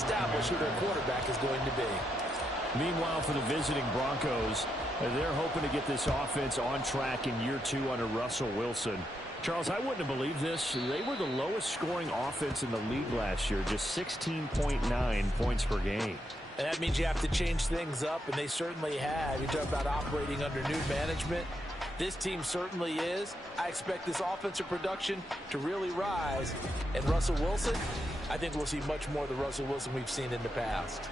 establish who their quarterback is going to be. Meanwhile, for the visiting Broncos, they're hoping to get this offense on track in year 2 under Russell Wilson. Charles, I wouldn't have believed this. They were the lowest scoring offense in the league last year, just 16.9 points per game. And that means you have to change things up, and they certainly have. You talk about operating under new management. This team certainly is. I expect this offensive production to really rise. And Russell Wilson, I think we'll see much more of the Russell Wilson we've seen in the past.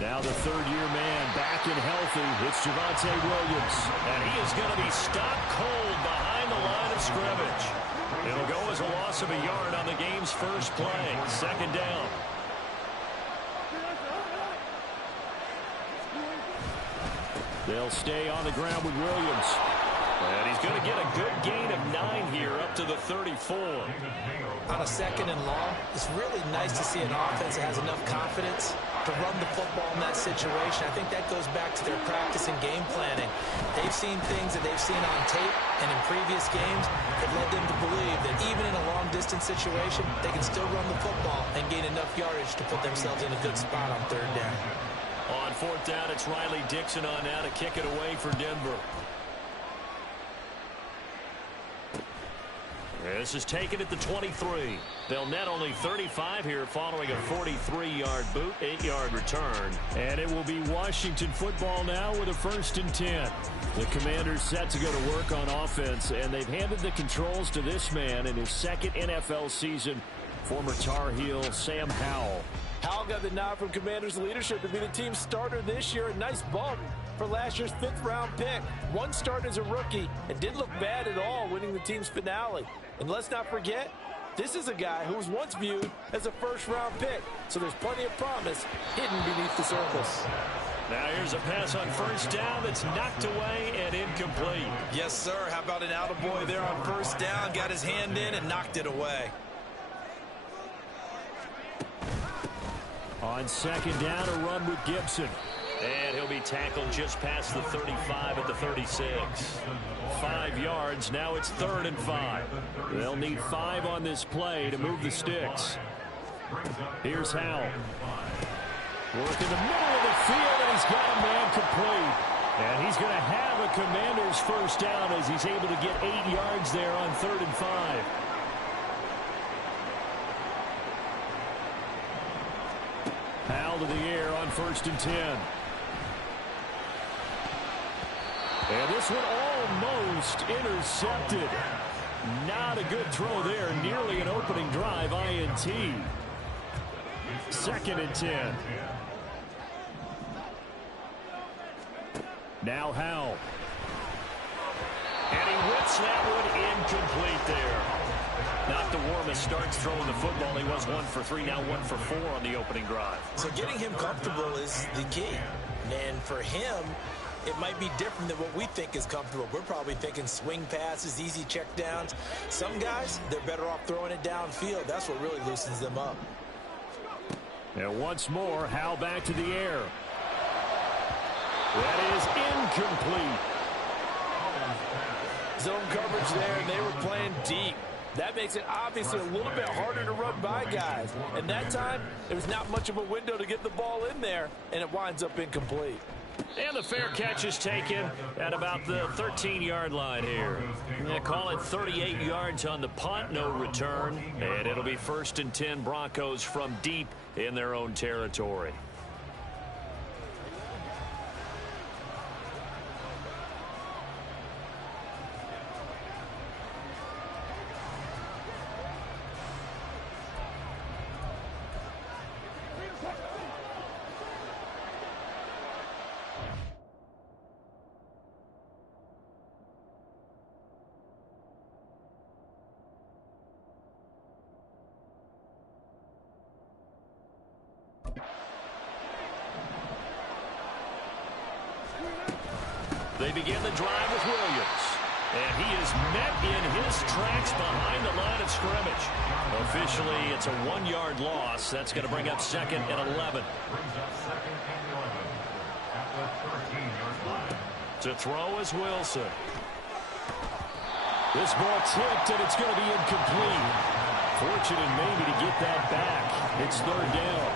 Now the third-year man back and healthy. It's Javonte Williams. And he is going to be stopped cold behind the line of scrimmage. It'll go as a loss of a yard on the game's first play. Second down. They'll stay on the ground with Williams. And he's going to get a good gain of 9 here up to the 34. On a second and long, it's really nice to see an offense that has enough confidence to run the football in that situation. I think that goes back to their practice and game planning. They've seen things that they've seen on tape and in previous games that led them to believe that even in a long-distance situation, they can still run the football and gain enough yardage to put themselves in a good spot on third down. On fourth down, it's Riley Dixon on now to kick it away for Denver. This is taken at the 23. They'll net only 35 here following a 43-yard boot, 8-yard return. And it will be Washington football now with a 1st and 10. The Commanders set to go to work on offense, and they've handed the controls to this man in his second NFL season, former Tar Heel Sam Howell. Howell got the nod from Commanders leadership to be the team's starter this year. A nice bump for last year's 5th-round pick. One start as a rookie and didn't look bad at all, winning the team's finale. And let's not forget, this is a guy who was once viewed as a 1st-round pick. So there's plenty of promise hidden beneath the surface. Now here's a pass on 1st down that's knocked away and incomplete. Yes, sir. How about an attaboy there on 1st down? Got his hand in and knocked it away. On 2nd down, a run with Gibson. And he'll be tackled just past the 35 at the 36. 5 yards. Now it's 3rd and 5. They'll need 5 on this play to move the sticks. Here's Howell. Working the middle of the field, and he's got a man complete. And he's going to have a Commander's 1st down as he's able to get 8 yards there on 3rd and 5. Howell to the air on 1st and 10. And this one almost intercepted. Not a good throw there. Nearly an opening drive INT. 2nd and 10. Now Howell. And he whips that one incomplete there. Not the warmest starts throwing the football. He was 1 for 3, now 1 for 4 on the opening drive. So getting him comfortable is the key. And for him, it might be different than what we think is comfortable. We're probably thinking swing passes, easy checkdowns. Some guys, they're better off throwing it downfield. That's what really loosens them up. And once more, Howell back to the air. That is incomplete. Zone coverage there, and they were playing deep. That makes it obviously a little bit harder to run by guys. And that time, there was not much of a window to get the ball in there, and it winds up incomplete. And the fair catch is taken at about the 13-yard line here. They call it 38 yards on the punt, no return. And it'll be 1st and 10 Broncos from deep in their own territory. They begin the drive with Williams. And he is met in his tracks behind the line of scrimmage. Officially, it's a 1-yard loss. That's going to bring up 2nd and 11. To throw is Wilson. This ball tipped, and it's going to be incomplete. Fortunate maybe to get that back. It's third down.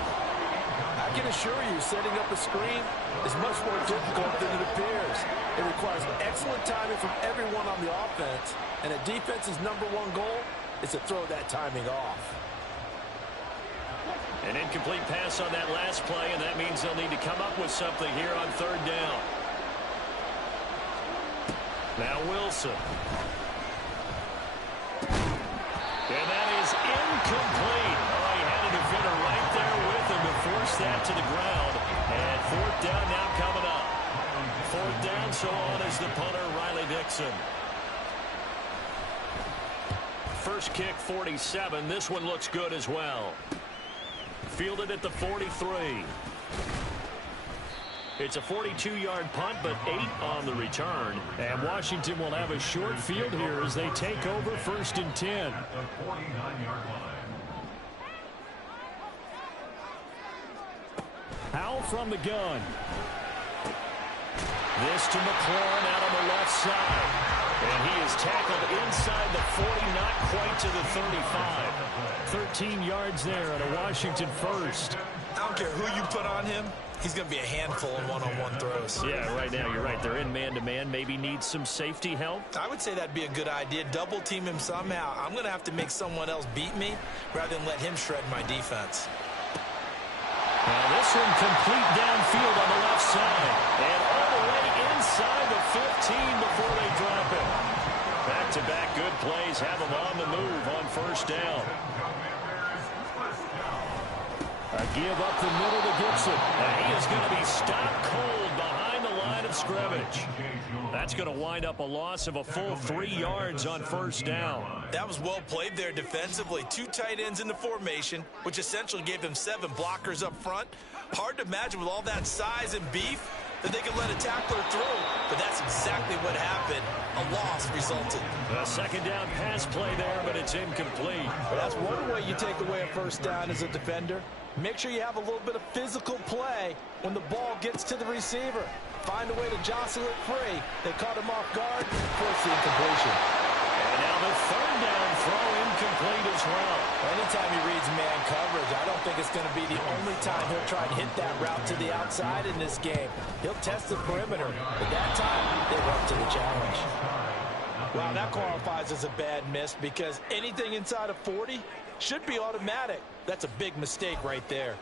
I can assure you, setting up a screen is much more difficult than it appears. It requires excellent timing from everyone on the offense, and a defense's #1 goal is to throw that timing off. An incomplete pass on that last play, and that means they'll need to come up with something here on third down. Now Wilson. And that is incomplete. Oh, he had a defender right there with him to force that to the ground. And fourth down now coming up. Fourth down, so on is the punter, Riley Dixon. First kick, 47. This one looks good as well. Fielded at the 43. It's a 42-yard punt, but 8 on the return. And Washington will have a short field here as they take over 1st and 10. Howell from the gun. This to McLaurin out on the left side. And he is tackled inside the 40, not quite to the 35. 13 yards there at a Washington first. I don't care who you put on him. He's going to be a handful in one-on-one throws. Yeah, right now you're right. They're in man-to-man. Maybe needs some safety help. I would say that'd be a good idea. Double team him somehow. I'm going to have to make someone else beat me rather than let him shred my defense. Now this one complete downfield on the left side. And all the way inside the 15 before they drop it. Back-to-back good plays have them on the move on first down. A give up the middle to Gibson. And he is going to be stopped cold behind the line of scrimmage. That's going to wind up a loss of a full 3 yards on first down. That was well played there defensively. 2 tight ends in the formation, which essentially gave them 7 blockers up front. Hard to imagine with all that size and beef that they could let a tackler through. But that's exactly what happened. A loss resulted. A second down pass play there, but it's incomplete. But that's one way you take away a first down as a defender. Make sure you have a little bit of physical play when the ball gets to the receiver. Find a way to jostle it free. They caught him off guard, force the incompletion. And now the third down throw incomplete as well. Anytime he reads man coverage, I don't think it's going to be the only time he'll try and hit that route to the outside in this game. He'll test the perimeter, but that time they were up to the challenge. Wow, that qualifies as a bad miss because anything inside of 40 should be automatic. That's a big mistake right there.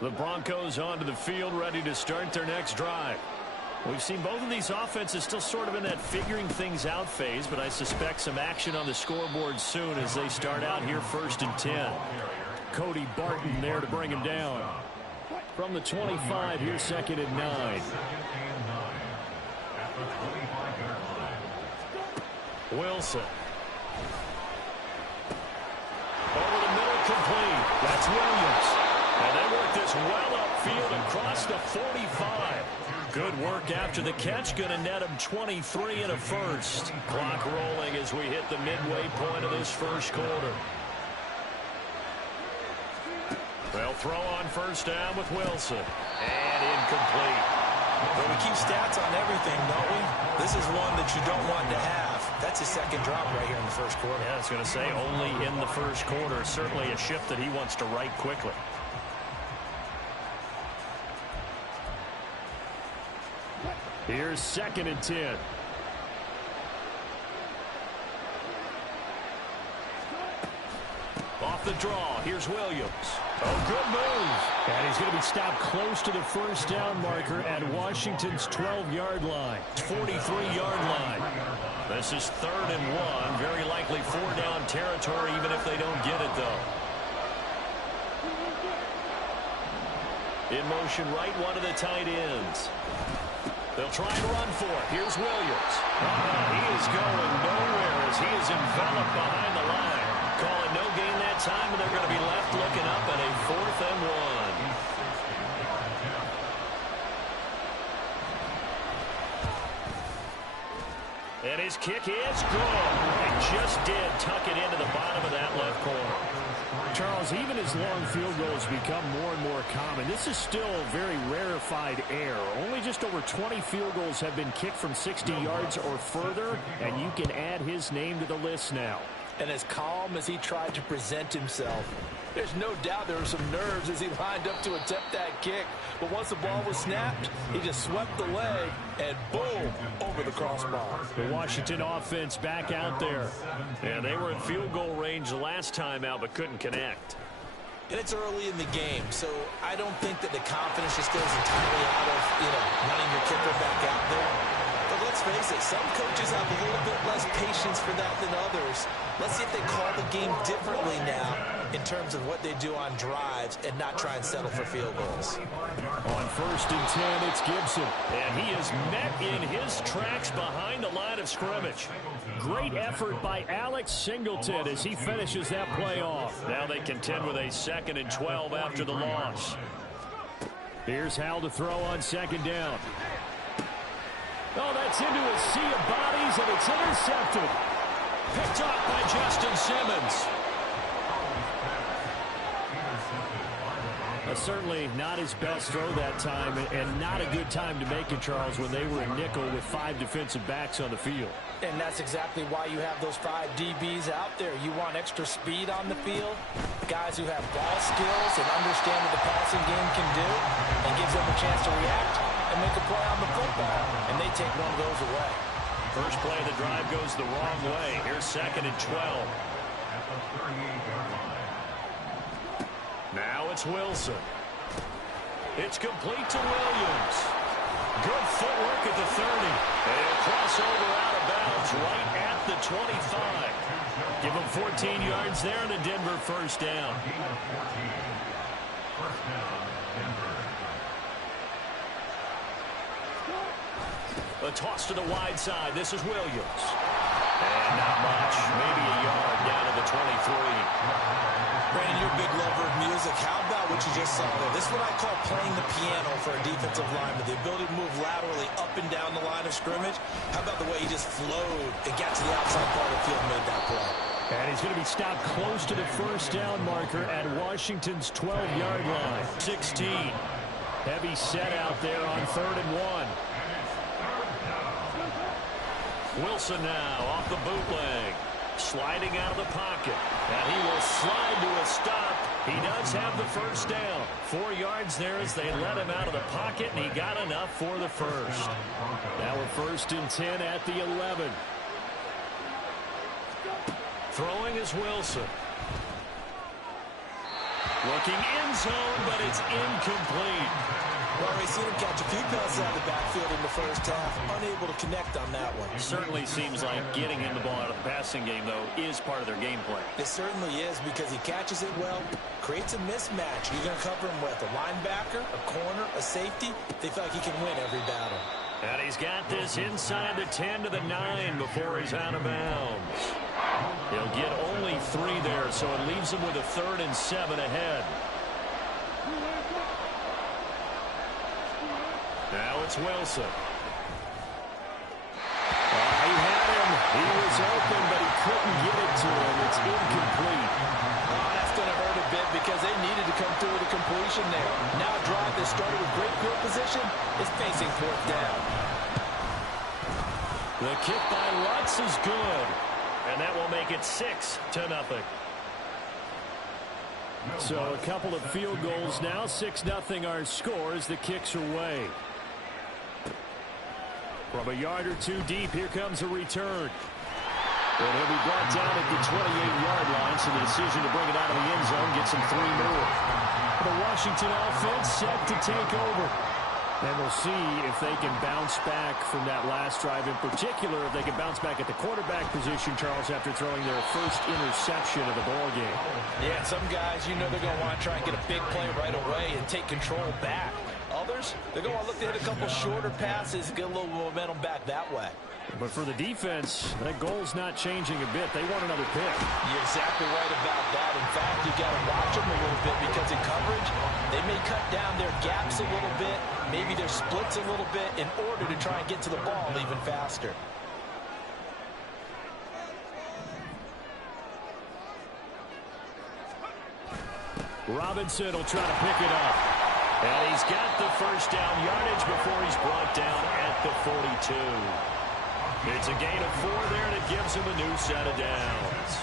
The Broncos onto the field, ready to start their next drive. We've seen both of these offenses still sort of in that figuring things out phase, but I suspect some action on the scoreboard soon as they start out here 1st and 10. Cody Barton there to bring him down. From the 25, here's 2nd and 9. Wilson. Over the middle, complete. That's Williams. And they work this well upfield across the 45. Good work after the catch. Going to net him 23 and a first. Clock rolling as we hit the midway point of this first quarter. They'll throw on first down with Wilson. And incomplete. Well, we keep stats on everything, don't we? This is one that you don't want to have. That's his second drop right here in the first quarter. Yeah, I was going to say only in the first quarter. Certainly a shift that he wants to right quickly. Here's 2nd and 10. Off the draw, here's Williams. Oh, good move. And he's going to be stopped close to the first down marker at Washington's 12-yard line. 43-yard line. This is 3rd and 1. Very likely 4-down territory, even if they don't get it, though. In motion right, one of the tight ends. They'll try and run for it. Here's Williams. He is going nowhere as he is enveloped behind the line. Calling no gain that time, and they're going to be left looking up at a 4th and 1. And his kick is good. They just did tuck it into the bottom of that left corner. Charles, even as long field goals become more and more common, this is still a very rarefied air. Only just over 20 field goals have been kicked from 60 yards or further, and you can add his name to the list now. And as calm as he tried to present himself, there's no doubt there were some nerves as he lined up to attempt that kick. But once the ball was snapped, he just swept the leg and boom, over the crossbar. The Washington offense back out there. Yeah, they were in field goal range last time out but couldn't connect. And it's early in the game, so I don't think that the confidence just goes entirely out of, running your kicker back out there. But let's face it, some coaches have a little bit less patience for that than others. Let's see if they call the game differently now in terms of what they do on drives and not try and settle for field goals. On 1st and 10, it's Gibson. And he is met in his tracks behind the line of scrimmage. Great effort by Alex Singleton as he finishes that play off. Now they contend with a 2nd and 12 after the loss. Here's Hal to throw on 2nd down. Oh, that's into a sea of bodies, and it's intercepted. Picked up by Justin Simmons. Certainly not his best throw that time, and not a good time to make it, Charles, when they were in nickel with 5 defensive backs on the field. And that's exactly why you have those 5 DBs out there. You want extra speed on the field, guys who have ball skills and understand what the passing game can do, and gives them a chance to react and make a play on the football, and they take one of those away. First play of the drive goes the wrong way. Here's 2nd and 12. Now it's Wilson. It's complete to Williams. Good footwork at the 30. And he'll cross over out of bounds right at the 25. Give him 14 yards there and a Denver first down. A toss to the wide side. This is Williams. And not much. Maybe a yard down to the 23. Brandon, you're a big lover of music. How about what you just saw there? This is what I call playing the piano for a defensive lineman. The ability to move laterally up and down the line of scrimmage. How about the way he just flowed and got to the outside part of the field and made that play? And he's going to be stopped close to the first down marker at Washington's 12-yard line. 16. Heavy set out there on 3rd and 1. Wilson now off the bootleg. Sliding out of the pocket. And he will slide to a stop. He does have the first down. 4 yards there as they let him out of the pocket, and he got enough for the first. Now we're 1st and 10 at the 11. Throwing is Wilson. Looking end zone, but it's incomplete. Well, we've seen him catch a few passes out of the backfield in the first half, unable to connect on that one. Certainly seems like getting him the ball out of the passing game, though, is part of their game plan. It certainly is because he catches it well, creates a mismatch. You're going to cover him with a linebacker, a corner, a safety. They feel like he can win every battle. And he's got this inside the 10 to the 9 before he's out of bounds. He'll get only 3 there, so it leaves him with a 3rd and 7 ahead. Now it's Wilson. He had him. He was open, but he couldn't get it to him. It's incomplete. That's going to hurt a bit because they needed to come through with a completion there. Now a drive that started with great field position is facing 4th down. The kick by Lutz is good. And that will make it 6-0. So a couple of field goals now. 6-0 our score as the kicks are away. From a yard or 2 deep, here comes a return. And he'll be brought down at the 28-yard line, so the decision to bring it out of the end zone gets him 3 more. The Washington offense set to take over. And we'll see if they can bounce back from that last drive. In particular, if they can bounce back at the quarterback position, Charles, after throwing their first interception of the ball game. Yeah, some guys, they're going to want to try and get a big play right away and take control back. Others, they're going to look to hit a couple shorter passes, get a little momentum back that way. But for the defense, that goal's not changing a bit. They want another pick. You're exactly right about that. In fact, you got to watch them a little bit because in coverage, they may cut down their gaps a little bit, maybe their splits a little bit in order to try and get to the ball even faster. Robinson will try to pick it up. And he's got the first down yardage before he's brought down at the 42. It's a gain of 4 there, and it gives him a new set of downs.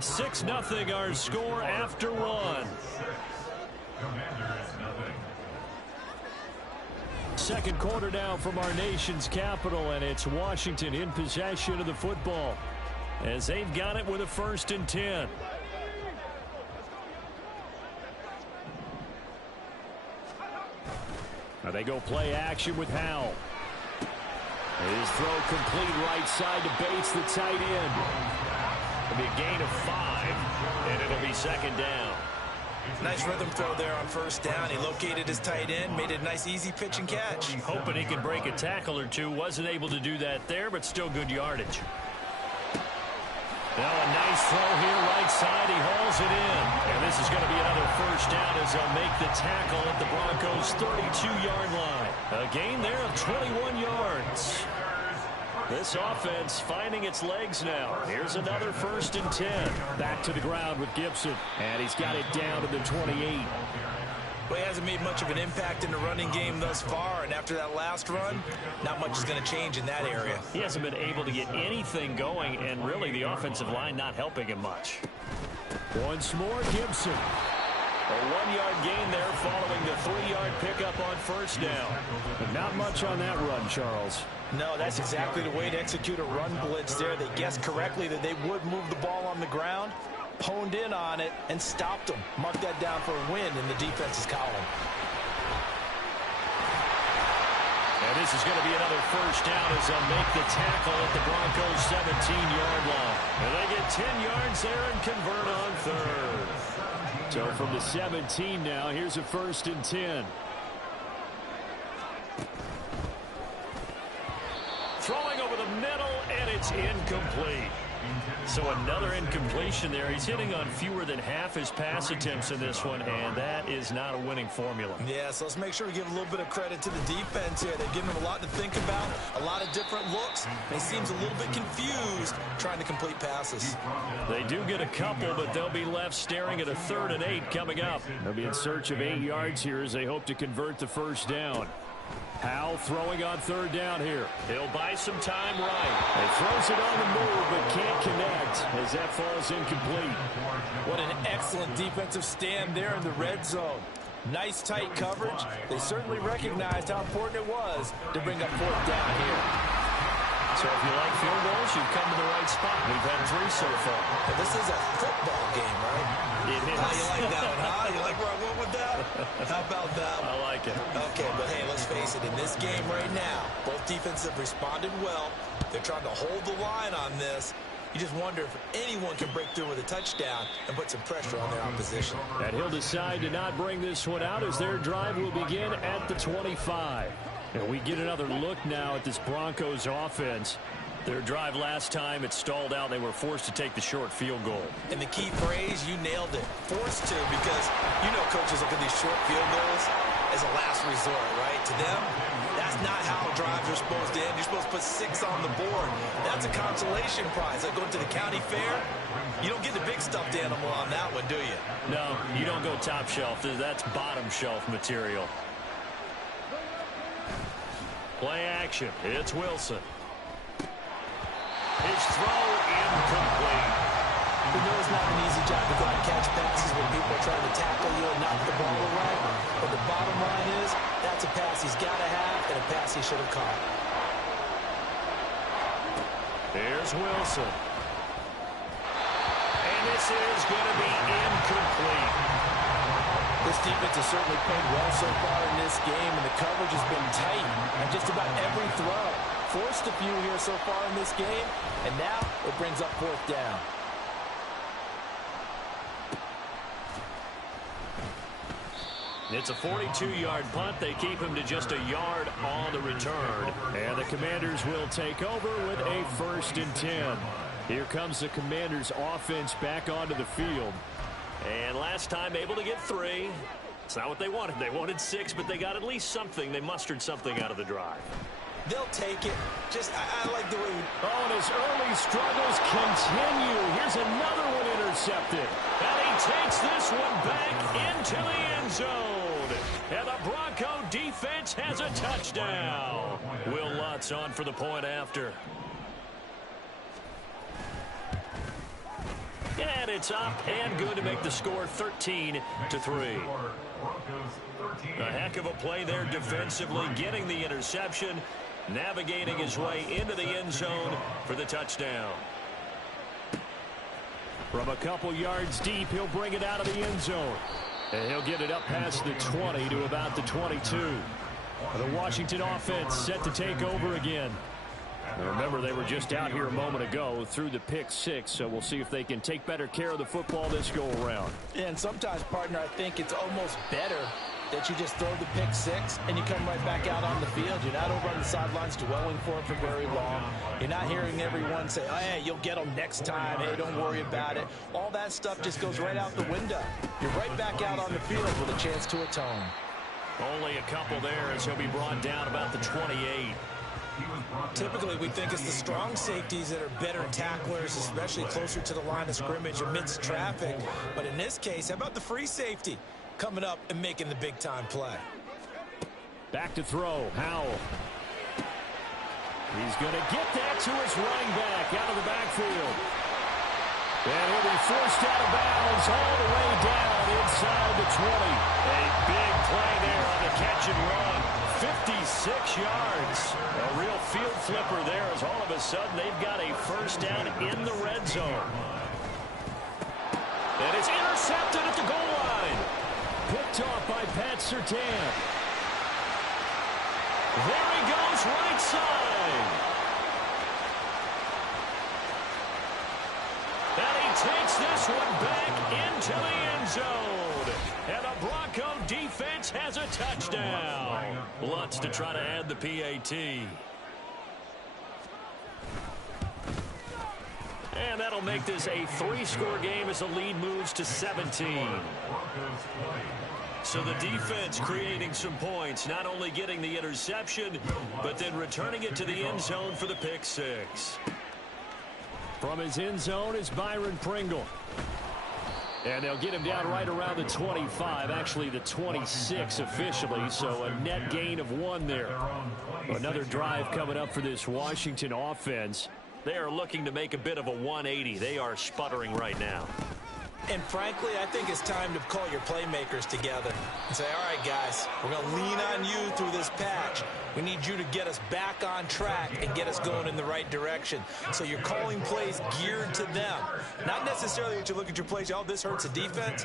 Six nothing our score after one. Second quarter now from our nation's capital, and it's Washington in possession of the football as they've got it with a 1st and 10. Now they go play action with Howell. His throw complete right side to Bates, the tight end. It'll be a gain of 5, and it'll be 2nd down. Nice rhythm throw there on 1st down. He located his tight end, made it a nice easy pitch and catch. Hoping he can break a tackle or two. Wasn't able to do that there, but still good yardage. Now a nice throw here right side. He hauls it in. And this is going to be another 1st down as they'll make the tackle at the Broncos' 32-yard line. A gain there of 21 yards. This offense finding its legs now. Here's another 1st and 10. Back to the ground with Gibson. And he's got it down to the 28. Well, he hasn't made much of an impact in the running game thus far, and after that last run, not much is going to change in that area. He hasn't been able to get anything going, and really the offensive line not helping him much. Once more, Gibson. A 1-yard gain there following the 3-yard pickup on 1st down. But not much on that run, Charles. No, that's exactly the way to execute a run blitz there. They guessed correctly that they would move the ball on the ground, honed in on it, and stopped them. Mark that down for a win in the defense's column. And this is going to be another 1st down as they'll make the tackle at the Broncos' 17-yard line. And they get 10 yards there and convert on 3rd. So from the 17 now, here's a 1st and 10. Throwing over the middle, and it's incomplete. So another incompletion there. He's hitting on fewer than half his pass attempts in this one, and that is not a winning formula. Yeah, so let's make sure we give a little bit of credit to the defense here. They've given him a lot to think about, a lot of different looks, and he seems a little bit confused trying to complete passes. They do get a couple, but they'll be left staring at a 3rd and 8 coming up. They'll be in search of 8 yards here as they hope to convert the 1st down. Howell throwing on 3rd down here. He'll buy some time right. He throws it on the move, but can't connect as that falls incomplete. What an excellent defensive stand there in the red zone. Nice tight coverage. They certainly recognized how important it was to bring up 4th down here. So if you like field goals, you've come to the right spot. We've had 3 so far. But this is a football game, right? It is. How you like that one, huh? You like where I went with that? How about that one? I like it. Okay, but hey, let's face it. In this game right now, both defenses have responded well. They're trying to hold the line on this. You just wonder if anyone can break through with a touchdown and put some pressure on their opposition. And he'll decide to not bring this one out as their drive will begin at the 25. And we get another look now at this Broncos offense. Their drive last time, it stalled out. They were forced to take the short field goal. And the key phrase, you nailed it. Forced to, because you know coaches look at these short field goals as a last resort, right? To them, that's not how drives are supposed to end. You're supposed to put 6 on the board. That's a consolation prize. Like going to the county fair, you don't get the big stuffed animal on that one, do you? No, you don't go top shelf. That's bottom shelf material. Play action. It's Wilson. His throw incomplete. You know it's not an easy job to go out and catch passes when people are trying to tackle you and knock the ball away. But the bottom line is, that's a pass he's got to have and a pass he should have caught. Here's Wilson. And this is going to be incomplete. This defense has certainly played well so far in this game, and the coverage has been tight on just about every throw. Forced a few here so far in this game, and now it brings up 4th down. It's a 42-yard punt. They keep him to just a yard on the return. And the Commanders will take over with a 1st and 10. Here comes the Commanders offense back onto the field. And last time able to get 3. It's not what they wanted. They wanted 6, but they got at least something. They mustered something out of the drive. They'll take it. Just, I like the way. Oh, and his early struggles continue. Here's another one intercepted. And he takes this one back into the end zone. And the Bronco defense has a touchdown. Will Lutz on for the point after. And it's up and good to make the score 13-3. A heck of a play there defensively, getting the interception, navigating his way into the end zone for the touchdown. From a couple yards deep, he'll bring it out of the end zone. And he'll get it up past the 20 to about the 22. The Washington offense set to take over again. Remember, they were just out here a moment ago through the pick 6, so we'll see if they can take better care of the football this go-around. And sometimes, partner, I think it's almost better that you just throw the pick 6 and you come right back out on the field. You're not over on the sidelines dwelling for it for very long. You're not hearing everyone say, oh, hey, you'll get them next time. Hey, don't worry about it. All that stuff just goes right out the window. You're right back out on the field with a chance to atone. Only a couple there as he'll be brought down about the 28. Typically, we think it's the strong safeties that are better tacklers, especially closer to the line of scrimmage amidst traffic. But in this case, how about the free safety coming up and making the big-time play? Back to throw, Howell. He's going to get that to his running back out of the backfield. And he'll be forced out of bounds all the way down inside the 20. A big play there on the catch and run. 56 yards. A real field flipper there as all of a sudden they've got a first down in the red zone. And it's intercepted at the goal line. Picked off by Pat Surtain. There he goes right side. And he takes this one back into the end zone. And the Bronco defense has a touchdown. Lutz to try to add the PAT. And that'll make this a 3-score game as the lead moves to 17. So the defense creating some points, not only getting the interception, but then returning it to the end zone for the pick 6. From his end zone is Byron Pringle. And they'll get him down right around the 25, actually the 26 officially, so a net gain of 1 there. Another drive coming up for this Washington offense. They are looking to make a bit of a 180. They are sputtering right now. And frankly, I think it's time to call your playmakers together and say, all right, guys, we're going to lean on you through this patch. We need you to get us back on track and get us going in the right direction. So you're calling plays geared to them. Not necessarily what you look at your plays, oh, this hurts the defense.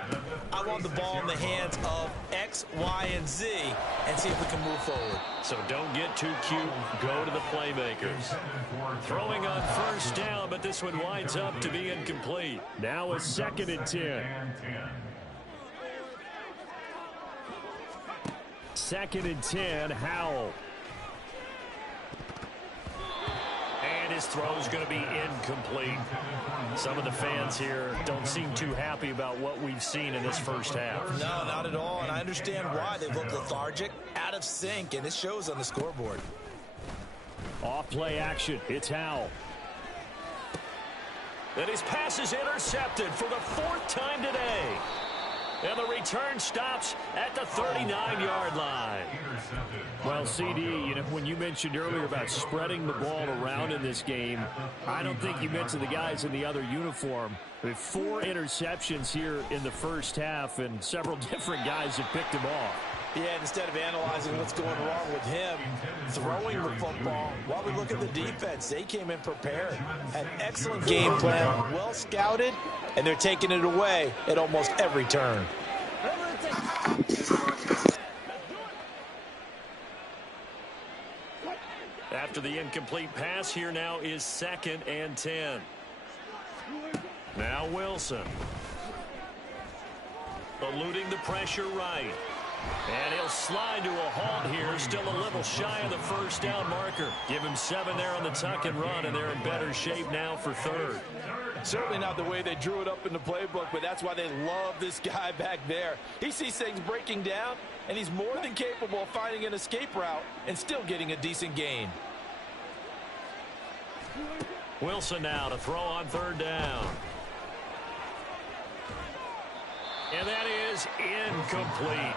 I want the ball in the hands of X, Y, and Z and see if we can move forward. So don't get too cute. Go to the playmakers. Throwing on first down, but this one winds up to be incomplete. Now a 2nd and 10. 2nd and 10, Howell. And his throw is going to be incomplete. Some of the fans here don't seem too happy about what we've seen in this first half. No, not at all, and I understand why. They look lethargic, out of sync, and it shows on the scoreboard. Off play action, it's Howell. And his pass is intercepted for the 4th time today. And the return stops at the 39-yard line. Well, CD, you know, when you mentioned earlier about spreading the ball around in this game, I don't think you mentioned the guys in the other uniform. We have 4 interceptions here in the first half, and several different guys have picked him off. Yeah, instead of analyzing what's going wrong with him, throwing the football, while we look at the defense, they came in prepared. Had excellent game plan, well scouted, and they're taking it away at almost every turn. After the incomplete pass, here now is 2nd and 10. Now Wilson. Eluding the pressure right. And he'll slide to a halt here. Still a little shy of the first down marker. Give him 7 there on the tuck and run, and they're in better shape now for third. Certainly not the way they drew it up in the playbook, but that's why they love this guy back there. He sees things breaking down, and he's more than capable of finding an escape route and still getting a decent gain. Wilson now to throw on third down. And that is incomplete.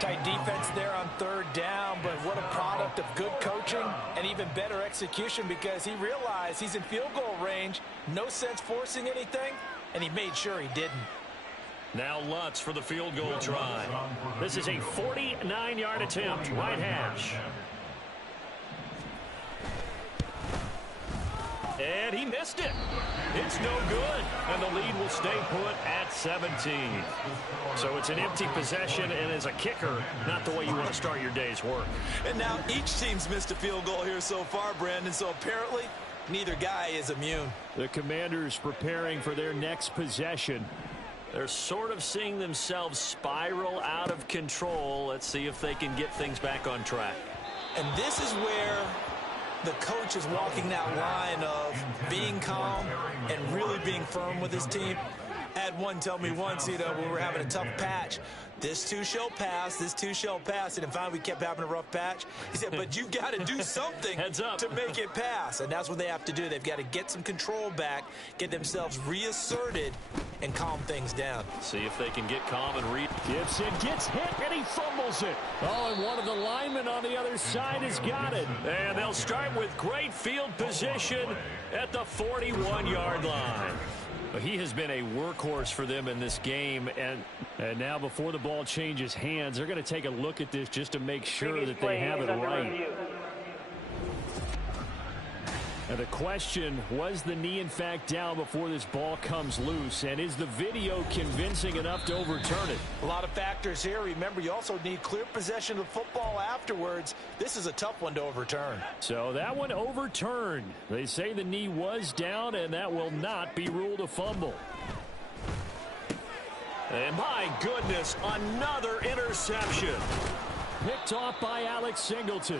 Tight defense there on third down, but what a product of good coaching and even better execution, because he realized he's in field goal range, no sense forcing anything, and he made sure he didn't. Now Lutz for the field goal try. This is a 49-yard attempt, right hash. And he missed it. It's no good. And the lead will stay put at 17. So it's an empty possession, and as a kicker, not the way you want to start your day's work. And now each team's missed a field goal here so far, Brandon, so apparently neither guy is immune. The Commanders preparing for their next possession. They're sort of seeing themselves spiral out of control. Let's see if they can get things back on track. And this is where the coach is walking that line of being calm and really being firm with his team. I had one tell me once, when we were having a tough patch, this too shall pass, this too shall pass. And finally we kept having a rough patch. He said, but you got to do something Heads up. to make it pass. And that's what they have to do. They've got to get some control back, get themselves reasserted, and calm things down. See if they can get calm and read. Gibson gets hit, and he fumbles it. Oh, and one of the linemen on the other side has got it. And they'll start with great field position at the 41-yard line. He has been a workhorse for them in this game, and now before the ball changes hands, they're going to take a look at this just to make sure that they have it right. And the question, was the knee in fact down before this ball comes loose, and is the video convincing enough to overturn it? A lot of factors here. Remember, you also need clear possession of the football afterwards. This is a tough one to overturn. So that one overturned. They say the knee was down, and that will not be ruled a fumble. And my goodness, another interception. Picked off by Alex Singleton.